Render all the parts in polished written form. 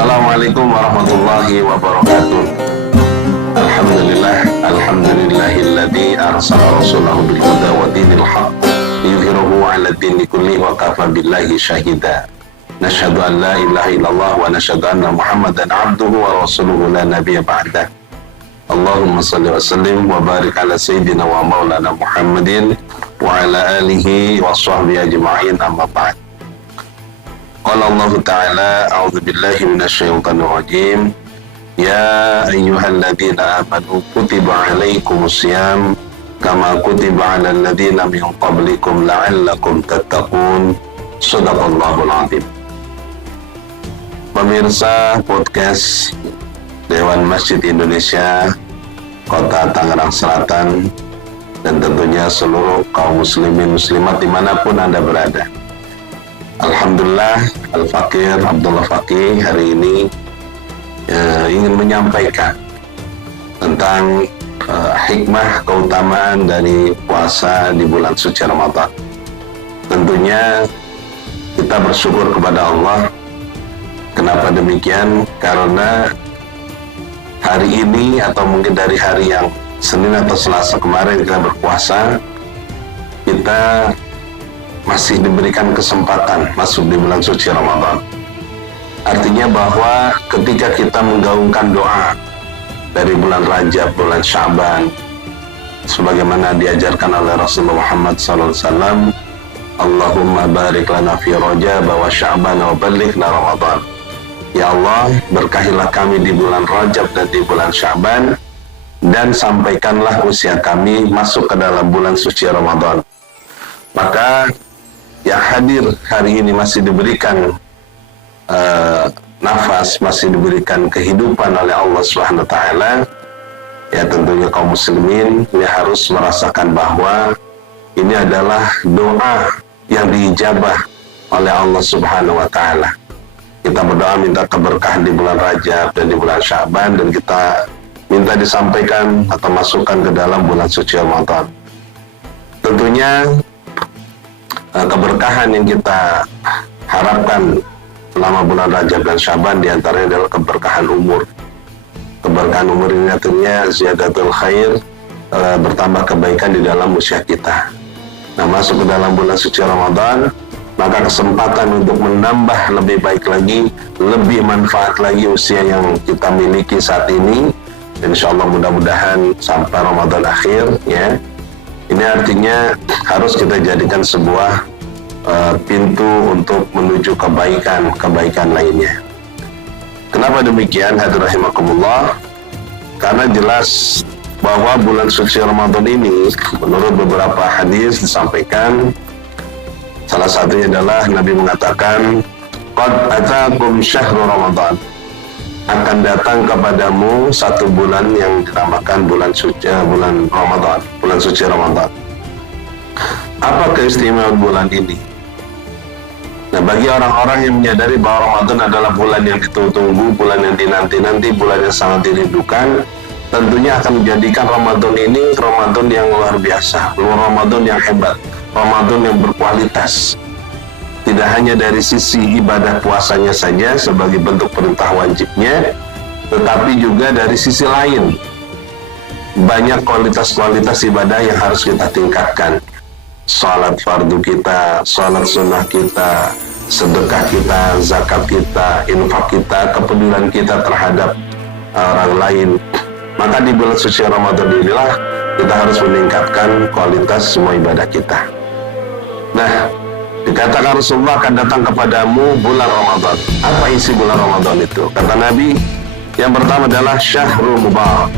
Assalamualaikum warahmatullahi wabarakatuh. Alhamdulillahilladzi arsala rasulahu bil huda wa dinil haqq liyudhhirahu 'ala dini kulli wa kafa billahi syahida. Nashhadu an la ilaha illallah wa nashhadu anna Muhammadan 'abduhu wa rasuluhu la nabiyya ba'dah. Allahumma salli wa sallim wa barik ala sayyidina wa maulana Muhammadin wa ala alihi wa sahbihi ajma'in, amma ba'd. Qala Allah Ta'ala, a'udzu billahi minasyaitonir rajim. Ya ayyuhalladzina amanu kutiba 'alaikumus syiyam kama kutiba 'alal ladzina min qablikum la'allakum tattaqun. Shadaqallahul 'azim. Pemirsa podcast Dewan Masjid Indonesia Kota Tangerang Selatan, dan tentunya seluruh kaum muslimin muslimat dimanapun Anda berada. Alhamdulillah, Al-Fakir Abdullah Fakih hari ini ingin menyampaikan tentang hikmah keutamaan dari puasa di bulan suci Ramadan. Tentunya kita bersyukur kepada Allah. Kenapa demikian? Karena hari ini atau mungkin dari hari yang Senin atau Selasa kemarin kita berpuasa, kita masih diberikan kesempatan masuk di bulan suci Ramadan. Artinya bahwa ketika kita menggaungkan doa dari bulan Rajab, bulan Sya'ban, sebagaimana diajarkan oleh Rasulullah Muhammad SAW, Allahumma barik lana fi Rajab wa Sya'ban wa ballighna Ramadan. Ya Allah, berkahilah kami di bulan Rajab dan di bulan Sya'ban, dan sampaikanlah usia kami masuk ke dalam bulan suci Ramadan. Maka yang hadir hari ini masih diberikan nafas, masih diberikan kehidupan oleh Allah Subhanahu wa Ta'ala, ya tentunya kaum muslimin ini harus merasakan bahwa ini adalah doa yang diijabah oleh Allah Subhanahu wa Ta'ala. Kita berdoa minta keberkahan di bulan Rajab dan di bulan Sya'ban, dan kita minta disampaikan atau masukkan ke dalam bulan suci Ramadan. Tentunya keberkahan yang kita harapkan selama bulan Rajab dan Sya'ban diantaranya adalah keberkahan umur. Keberkahan umur ini artinya ziyadatul khair, bertambah kebaikan di dalam usia kita. Nah, masuk ke dalam bulan suci Ramadan, maka kesempatan untuk menambah lebih baik lagi, lebih manfaat lagi usia yang kita miliki saat ini. Dan insya Allah mudah-mudahan sampai Ramadan akhir, ya. Ini artinya harus kita jadikan sebuah pintu untuk menuju kebaikan lainnya. Kenapa demikian, hadirin rahimakumullah? Karena jelas bahwa bulan suci Ramadan ini, menurut beberapa hadis disampaikan, salah satunya adalah Nabi mengatakan, qad atakum syahrul Ramadan, akan datang kepadamu satu bulan yang dinamakan bulan suci Ramadan, bulan suci Ramadan. Apa keistimewaan bulan ini? Nah, bagi orang-orang yang menyadari bahwa Ramadan adalah bulan yang ditunggu, bulan yang dinanti-nanti, bulan yang sangat dirindukan, tentunya akan menjadikan Ramadan ini Ramadan yang luar biasa, Ramadan yang hebat, Ramadan yang berkualitas. Tidak hanya dari sisi ibadah puasanya saja sebagai bentuk perintah wajibnya, tetapi juga dari sisi lain banyak kualitas-kualitas ibadah yang harus kita tingkatkan. Salat fardu kita, salat sunnah kita, sedekah kita, zakat kita, infak kita, kepedulian kita terhadap orang lain. Maka di bulan suci Ramadan inilah kita harus meningkatkan kualitas semua ibadah kita. Nah, dikatakan Rasulullah akan datang kepadamu bulan Ramadan. Apa isi bulan Ramadan itu? Kata Nabi, yang pertama adalah Syahrul Mubarak.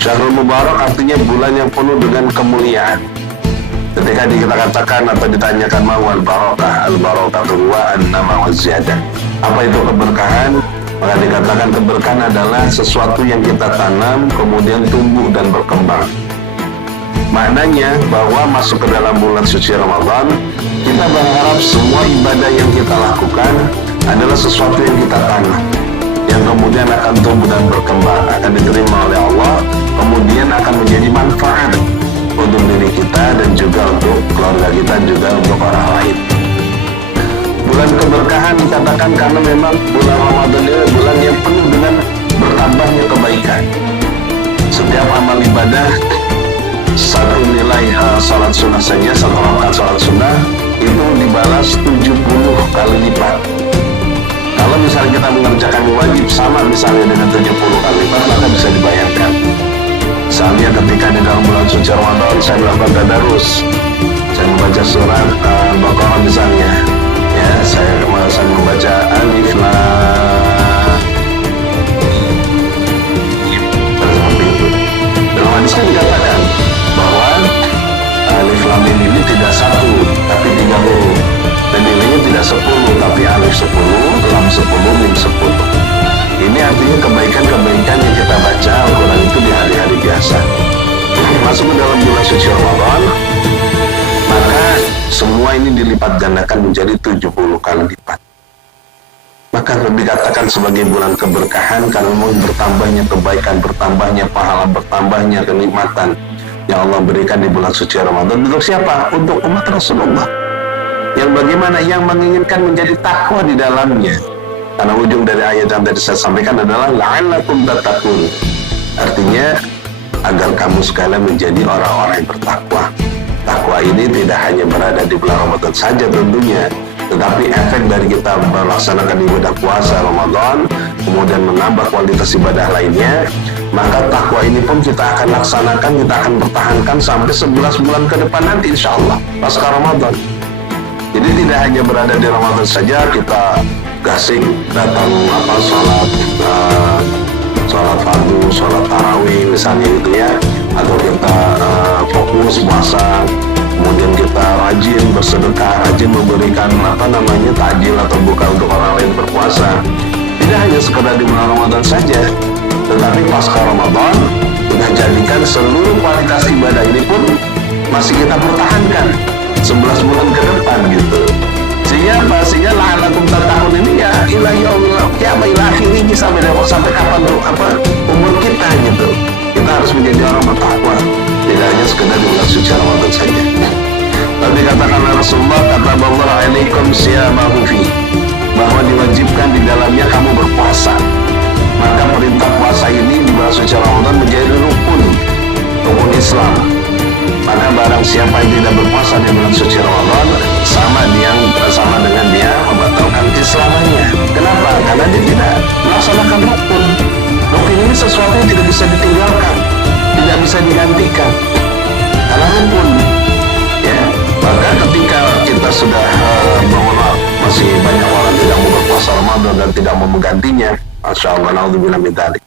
Syahrul Mubarak artinya bulan yang penuh dengan kemuliaan. Ketika kita katakan atau ditanyakan mawal barakah, al-barakatu wa an-nama wa ziyadah. Apa itu keberkahan? Maka dikatakan keberkahan adalah sesuatu yang kita tanam kemudian tumbuh dan berkembang. Maknanya bahwa masuk ke dalam bulan suci Ramadan, kita berharap semua ibadah yang kita lakukan adalah sesuatu yang kita tanam, yang kemudian akan tumbuh dan berkembang, akan diterima oleh Allah, kemudian akan menjadi manfaat untuk diri kita dan juga untuk keluarga kita, juga untuk orang lain. Bulan keberkahan dikatakan karena memang bulan Ramadan ini bulan yang penuh dengan bertambahnya kebaikan. Setiap amal ibadah, satu nilai salat sunnah saja, satu rakaat salat sunnah itu dibalas 70 kali lipat. Kalau misalnya kita mengerjakan wajib sama misalnya dengan 70 kali lipat, maka bisa dibayangkan. Misalnya ketika di dalam bulan suci Ramadan saya melakukan tadarus, saya membaca surat Al-Baqarah misalnya, ya saya membaca Alif Lam. Seperti itu. Dalam hadis kan dikatakan bahwa Alif Lam Mim ini tidak satu tapi 3 huruf, dan nilainya tidak 10 tapi Alif 10, Lam 10, Mim 10. Ini artinya kebaikan-kebaikan yang kita baca Al-Quran itu di hari-hari biasa. Masuk ke dalam bulan suci Ramadan, maka semua ini dilipat gandakan menjadi 70 kali lipat. Maka dikatakan sebagai bulan keberkahan karena memang bertambahnya kebaikan, bertambahnya pahala, bertambahnya kenikmatan yang Allah berikan di bulan suci Ramadan. Untuk siapa? Untuk umat Rasulullah. Yang bagaimana? Yang menginginkan menjadi takwa di dalamnya. Karena ujung dari ayat yang tadi saya sampaikan adalah la'allakum tattaqun. Artinya agar kamu sekalian menjadi orang-orang yang bertakwa. Takwa ini tidak hanya berada di bulan Ramadan saja tentunya, tetapi efek dari kita melaksanakan ibadah puasa Ramadan, kemudian menambah kualitas ibadah lainnya, maka takwa ini pun kita akan laksanakan, kita akan pertahankan sampai 11 bulan ke depan nanti insya Allah pasca Ramadan. Jadi tidak hanya berada di Ramadan saja kita gasing datang sholat fardu, sholat tarawih misalnya gitu ya, atau kita fokus puasa, kemudian kita rajin bersedekah, rajin memberikan takjil atau buka untuk orang lain berpuasa. Tidak hanya sekedar di bulan Ramadan saja, tetapi pasca Ramadan kita jadikan seluruh kualitas ibadah ini pun masih kita pertahankan 11 bulan ke depan gitu. Sehingga bahasanya la'allakum tattaqun ini ya ila yaumil qiyamah ila akhirih, sampai kapan tuh umur kita gitu. Kita harus menjadi orang bertakwa, tidak hanya sekedar di bulan suci Ramadan saja. Tapi katakan Rasulullah, kata Allah alaikum siyamahu fi, bahwa diwajibkan di dalamnya kamu berpuasa. Maka perintah puasa ini di bulan suci Ramadan menjadi rukun Islam. Maka barang siapa yang tidak berpuasa di bulan suci Ramadan sama dengan dia membatalkan keislamannya. Kenapa? Karena dia tidak melaksanakan rukun. Rukun ini sesuatu yang tidak bisa ditinggalkan, tidak bisa digantikan. Karena rukun, ya. Maka ketika kita sudah masih banyak orang tidak mau berpuasa Ramadan dan tidak mau menggantinya, masya Allah, naudzubillah min dzalik.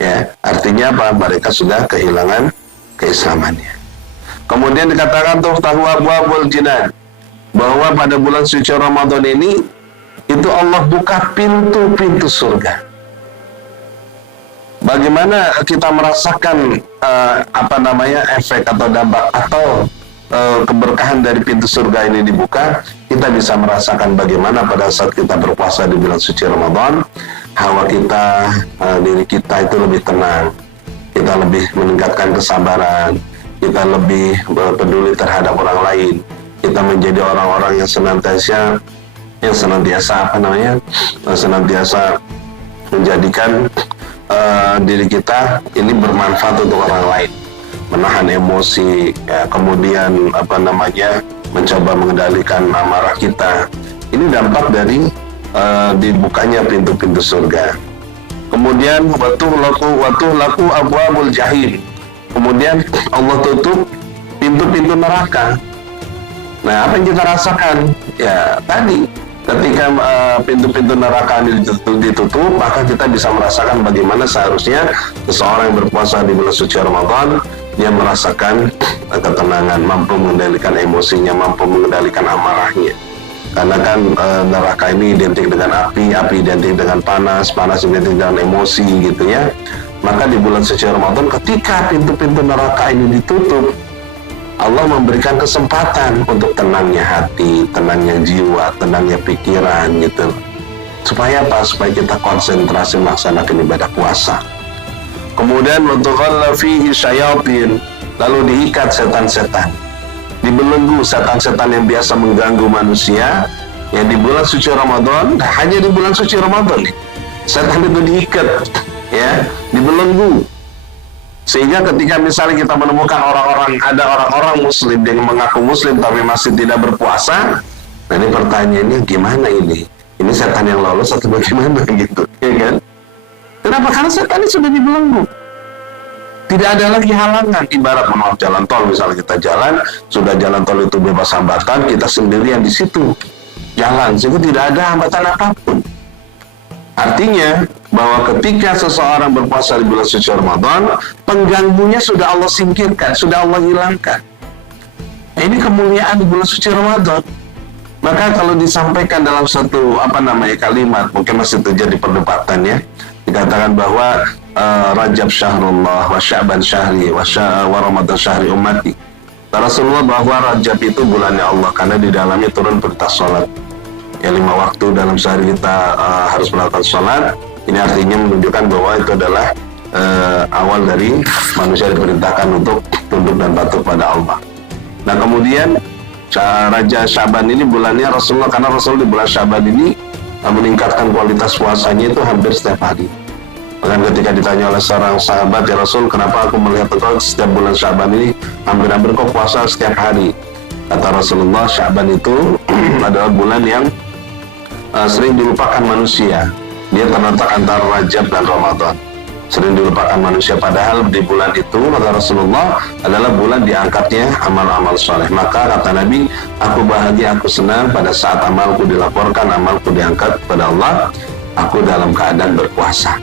Ya, artinya apa? Mereka sudah kehilangan keislamannya. Kemudian dikatakan tuftahu abwabul jinan, bahwa pada bulan suci Ramadan ini itu Allah buka pintu-pintu surga. Bagaimana kita merasakan efek atau dampak atau keberkahan dari pintu surga ini dibuka? Kita bisa merasakan bagaimana pada saat kita berpuasa di bulan suci Ramadan, hawa kita, diri kita itu lebih tenang, kita lebih meningkatkan kesabaran, kita lebih peduli terhadap orang lain, kita menjadi orang-orang yang senantiasa menjadikan diri kita ini bermanfaat untuk orang lain, menahan emosi, ya, kemudian mencoba mengendalikan amarah kita. Ini dampak dari dibukanya pintu-pintu surga. Kemudian watuhlaku abwabul jahim, kemudian Allah tutup pintu-pintu neraka. Nah, apa yang kita rasakan? Ya, tadi ketika pintu-pintu neraka ditutup, maka kita bisa merasakan bagaimana seharusnya seseorang yang berpuasa di bulan suci Ramadan, dia merasakan ketenangan, mampu mengendalikan emosinya, mampu mengendalikan amarahnya. Karena kan neraka ini identik dengan api identik dengan panas identik dengan emosi gitu ya. Maka di bulan suci Ramadan ketika pintu-pintu neraka ini ditutup, Allah memberikan kesempatan untuk tenangnya hati, tenangnya jiwa, tenangnya pikiran gitu. Supaya apa? Supaya kita konsentrasi melaksanakan ibadah puasa. Kemudian wadukhalla fihi syayatin, lalu diikat setan-setan, dibelenggu setan-setan yang biasa mengganggu manusia, Ya di bulan suci Ramadan, hanya di bulan suci Ramadan nih, setan itu diikat, ya, dibelenggu. Sehingga ketika misalnya kita menemukan ada orang-orang muslim yang mengaku muslim tapi masih tidak berpuasa, nah ini pertanyaannya gimana ini? Ini setan yang lolos atau bagaimana gitu, ya kan? Kenapa? Karena setan ini sudah dibelenggu. Tidak ada lagi halangan, ibarat maaf jalan tol, misalnya kita jalan, sudah jalan tol itu bebas hambatan, kita sendirian di situ jalan, sehingga tidak ada hambatan apapun. Artinya bahwa ketika seseorang berpuasa di bulan suci Ramadan, pengganggunya sudah Allah singkirkan, sudah Allah hilangkan. Nah, ini kemuliaan di bulan suci Ramadan. Maka kalau disampaikan dalam satu kalimat, mungkin masih terjadi perdebatan ya, dikatakan bahwa Rajab syahrullah wa Sya'ban syahri wa Ramadan syahri ummati. Rasulullah bahwa Rajab itu bulannya Allah karena di dalamnya turun perintah sholat. Ya 5 waktu dalam sehari kita harus melakukan sholat. Ini artinya menunjukkan bahwa itu adalah awal dari manusia diperintahkan untuk tunduk dan patuh pada Allah. Nah kemudian Raja Syaban ini bulannya Rasulullah, karena Rasul di bulan Syaban ini meningkatkan kualitas puasanya itu hampir setiap hari. Bahkan ketika ditanya oleh seorang sahabat, ya Rasul, kenapa aku melihat engkau setiap bulan Syaban ini hampir-hampir kau puasa setiap hari? Kata Rasulullah, Syaban itu adalah bulan yang sering dilupakan manusia. Dia terletak antara Rajab dan Ramadan. Sering dilupakan manusia, padahal di bulan itu, kata Rasulullah, adalah bulan diangkatnya amal-amal soleh. Maka kata Nabi, aku bahagia, aku senang pada saat amalku dilaporkan, amalku diangkat kepada Allah, aku dalam keadaan berpuasa.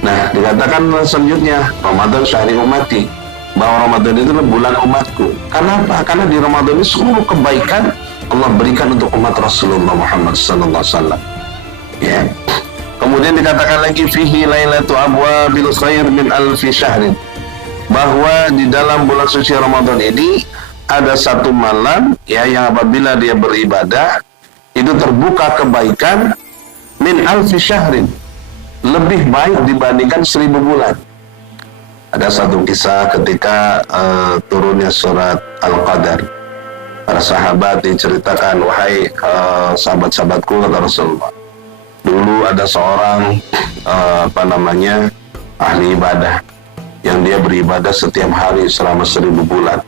Nah, dikatakan selanjutnya, Ramadan syahri ummati, bahwa Ramadan itu adalah bulan umatku. Kenapa? Karena di Ramadan ini seluruh kebaikan Allah berikan untuk umat Rasulullah Muhammad SAW. Ya. Kemudian dikatakan lagi, fihi lailatu abwabil khair min alfi syahrin, bahwa di dalam bulan suci Ramadan ini ada satu malam ya yang apabila dia beribadah itu terbuka kebaikan min alfi syahrin, lebih baik dibandingkan 1000 bulan. Ada satu kisah ketika turunnya surat Al-Qadar. Para sahabat diceritakan, wahai sahabat-sahabatku, kata Rasulullah, dulu ada seorang ahli ibadah yang dia beribadah setiap hari selama 1000 bulan.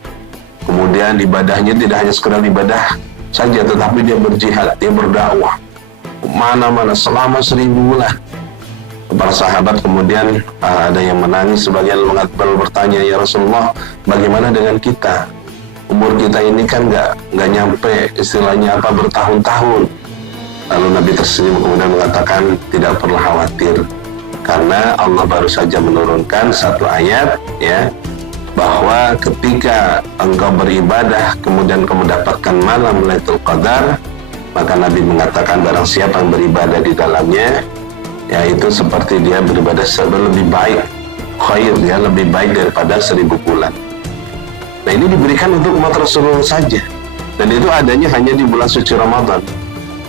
Kemudian ibadahnya tidak hanya sekedar ibadah saja, tetapi dia berjihad, dia berdakwah mana-mana selama 1000 bulan. Para sahabat kemudian ada yang menangis, sebagian bertanya, ya Rasulullah, bagaimana dengan kita? Umur kita ini kan nggak nyampe istilahnya bertahun-tahun. Lalu Nabi tersenyum kemudian mengatakan, tidak perlu khawatir, karena Allah baru saja menurunkan satu ayat ya, bahwa ketika engkau beribadah kemudian kau mendapatkan malam Lailatul Qadar, maka Nabi mengatakan barang siapa yang beribadah di dalamnya, yaitu seperti dia beribadah lebih baik, khair ya, lebih baik daripada 1000 bulan. Nah ini diberikan untuk umat Rasulullah saja, dan itu adanya hanya di bulan suci Ramadan.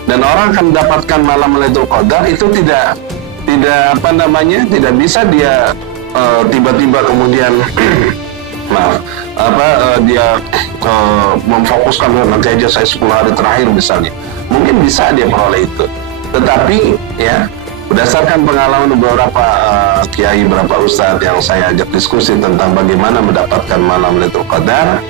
Dan orang akan mendapatkan malam Lailatul Qadar itu tidak bisa dia tiba-tiba kemudian dia memfokuskan nanti aja saya 10 hari terakhir misalnya. Mungkin bisa dia peroleh itu, tetapi ya berdasarkan pengalaman beberapa kiai, beberapa ustadz yang saya ajak diskusi tentang bagaimana mendapatkan malam Lailatul Qadar,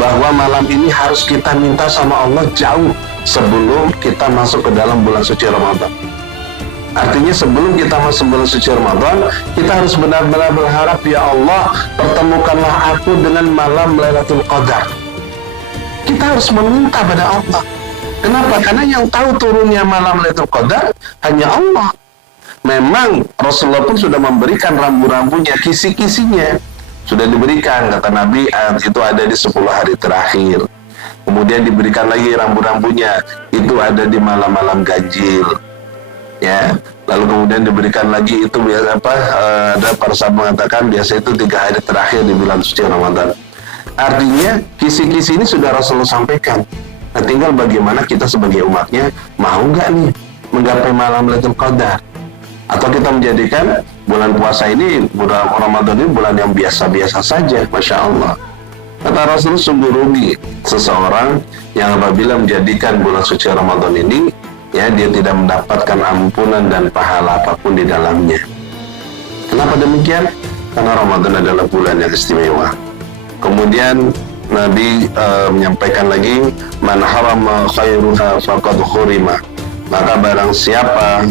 bahwa malam ini harus kita minta sama Allah jauh sebelum kita masuk ke dalam bulan suci Ramadan. Artinya sebelum kita masuk bulan suci Ramadan, kita harus benar-benar berharap, ya Allah, pertemukanlah aku dengan malam Lailatul Qadar. Kita harus meminta pada Allah. Kenapa? Karena yang tahu turunnya malam Lailatul Qadar hanya Allah. Memang Rasulullah pun sudah memberikan rambu-rambunya, kisi-kisinya sudah diberikan, kata Nabi, itu ada di 10 hari terakhir. Kemudian diberikan lagi rambu-rambunya, itu ada di malam-malam ganjil ya. Lalu kemudian diberikan lagi itu ada para sahabat mengatakan biasa itu 3 hari terakhir di bulan suci Ramadan. Artinya kisi-kisi ini sudah Rasulullah sampaikan. Nah tinggal bagaimana kita sebagai umatnya mau nggak nih menggapai malam Lailatul Qadar, atau kita menjadikan bulan puasa ini, bulan Ramadan ini bulan yang biasa-biasa saja, Masya Allah Kata Rasul, sungguh rugi seseorang yang apabila menjadikan bulan suci Ramadan ini, ya, dia tidak mendapatkan ampunan dan pahala apapun di dalamnya. Kenapa demikian? Karena Ramadan adalah bulan yang istimewa. Kemudian Nabi menyampaikan lagi, man harama khairuha faqad khurima. Maka barang siapa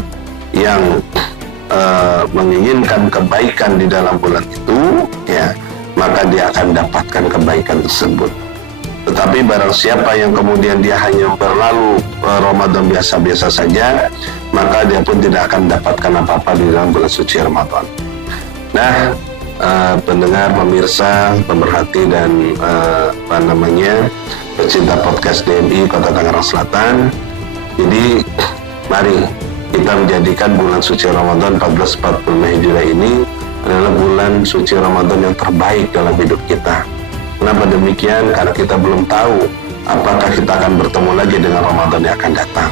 yang menginginkan kebaikan di dalam bulan itu, ya, maka dia akan dapatkan kebaikan tersebut. Tetapi barang siapa yang kemudian dia hanya berlalu Ramadan biasa-biasa saja, maka dia pun tidak akan mendapatkan apa-apa di dalam bulan suci Ramadan. Nah, pendengar, pemirsa, pemerhati dan pecinta podcast DMI Kota Tangerang Selatan, jadi mari kita menjadikan bulan suci Ramadan 1440 Hijriah ini adalah bulan suci Ramadan yang terbaik dalam hidup kita. Kenapa demikian? Karena kita belum tahu apakah kita akan bertemu lagi dengan Ramadan yang akan datang.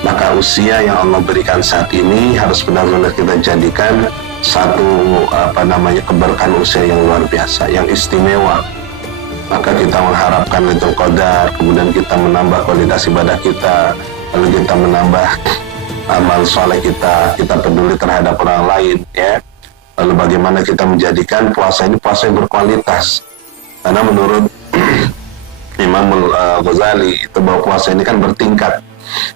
Maka usia yang Allah berikan saat ini harus benar-benar kita jadikan satu keberkahan usia yang luar biasa, yang istimewa. Maka kita mengharapkan Lailatul Qadar, kemudian kita menambah kualitas ibadah kita, lalu kita menambah amal soleh kita peduli terhadap orang lain, ya. Lalu bagaimana kita menjadikan puasa ini puasa yang berkualitas. Karena menurut Imam Ghazali itu bahwa puasa ini kan bertingkat.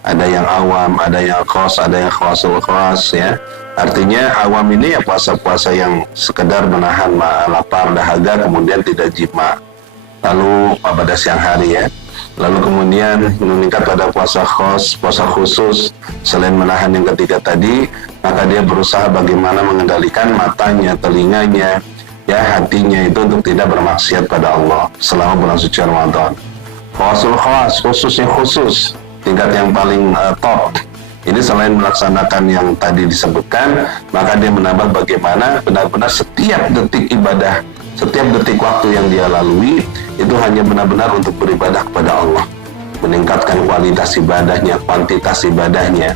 Ada yang awam, ada yang khos, ada yang khawasul khos, ya. Artinya awam ini ya puasa-puasa yang sekedar menahan lapar, dahaga, kemudian tidak jima. Lalu pada siang hari, ya. Lalu kemudian meningkat pada puasa khos, puasa khusus, selain menahan yang ketiga tadi, maka dia berusaha bagaimana mengendalikan matanya, telinganya, ya, hatinya itu untuk tidak bermaksiat pada Allah selama bulan suci Ramadan. Khawasul khas, khususnya khusus, tingkat yang paling top. Ini selain melaksanakan yang tadi disebutkan, maka dia menambah bagaimana benar-benar setiap detik ibadah, setiap detik waktu yang dia lalui itu hanya benar-benar untuk beribadah kepada Allah, meningkatkan kualitas ibadahnya, kuantitas ibadahnya,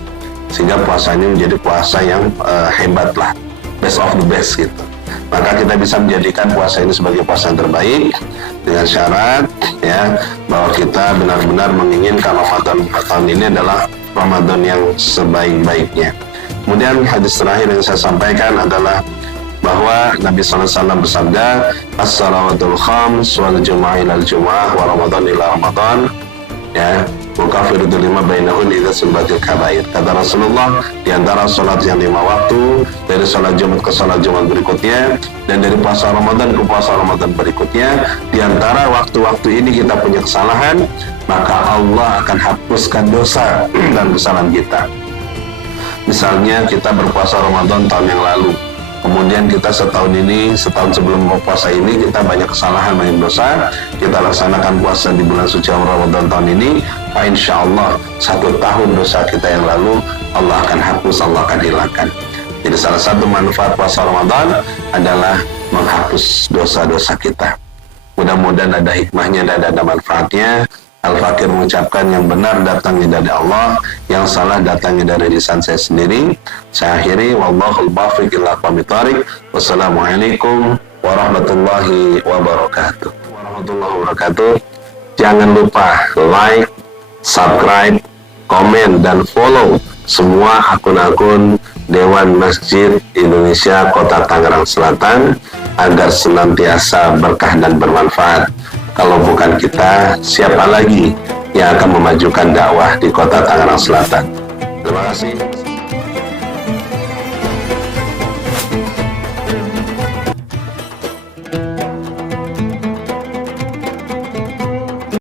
sehingga puasa ini menjadi puasa yang hebat lah, best of the best gitu. Maka kita bisa menjadikan puasa ini sebagai puasa yang terbaik dengan syarat, ya, bahwa kita benar-benar menginginkan Ramadan tahun ini adalah Ramadan yang sebaik-baiknya. Kemudian hadis terakhir yang saya sampaikan adalah bahwa Nabi SAW bersabda, as-salawatul khams wal jum'ah ilal jum'ah wa Ramadan ila Ramadan, ya, mukaffiratu lima bainahun idza subatil kabair. Kata Rasulullah, di antara salat yang 5 waktu, dari salat Jumat ke salat Jumat berikutnya, dan dari puasa Ramadan ke puasa Ramadan berikutnya, di antara waktu-waktu ini kita punya kesalahan, maka Allah akan hapuskan dosa dan kesalahan kita. Misalnya kita berpuasa Ramadan tahun yang lalu, kemudian kita setahun sebelum puasa ini kita banyak kesalahan, banyak dosa, kita laksanakan puasa di bulan suci Ramadan tahun ini, insya Allah 1 tahun dosa kita yang lalu Allah akan hapus, Allah akan hilangkan. Jadi salah satu manfaat puasa Ramadan adalah menghapus dosa-dosa kita. Mudah-mudahan ada hikmahnya dan ada manfaatnya. Al-Fakir mengucapkan yang benar datangnya dari Allah, yang salah datangnya dari lisan saya sendiri. Saya akhiri, wallahul muwaffiq ila aqwamit thoriq. Wassalamualaikum warahmatullahi wabarakatuh. Jangan lupa like, subscribe, komen, dan follow semua akun-akun Dewan Masjid Indonesia Kota Tangerang Selatan agar senantiasa berkah dan bermanfaat. Kalau bukan kita, siapa lagi yang akan memajukan dakwah di Kota Tangerang Selatan? Terima kasih.